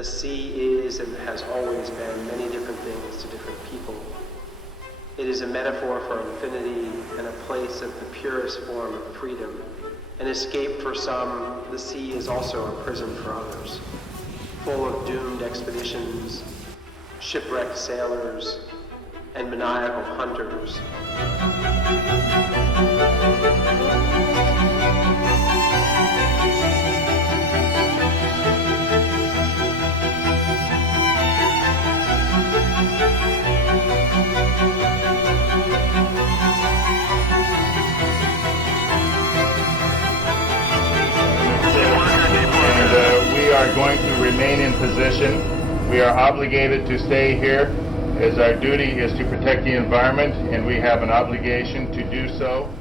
The sea is and has always been many different things to different people. It is a metaphor for infinity and a place of the purest form of freedom. An escape for some, the sea is also a prison for others, full of doomed expeditions, shipwrecked sailors, and maniacal hunters. We are going to remain in position. We are obligated to stay here as our duty is to protect the environment, and we have an obligation to do so.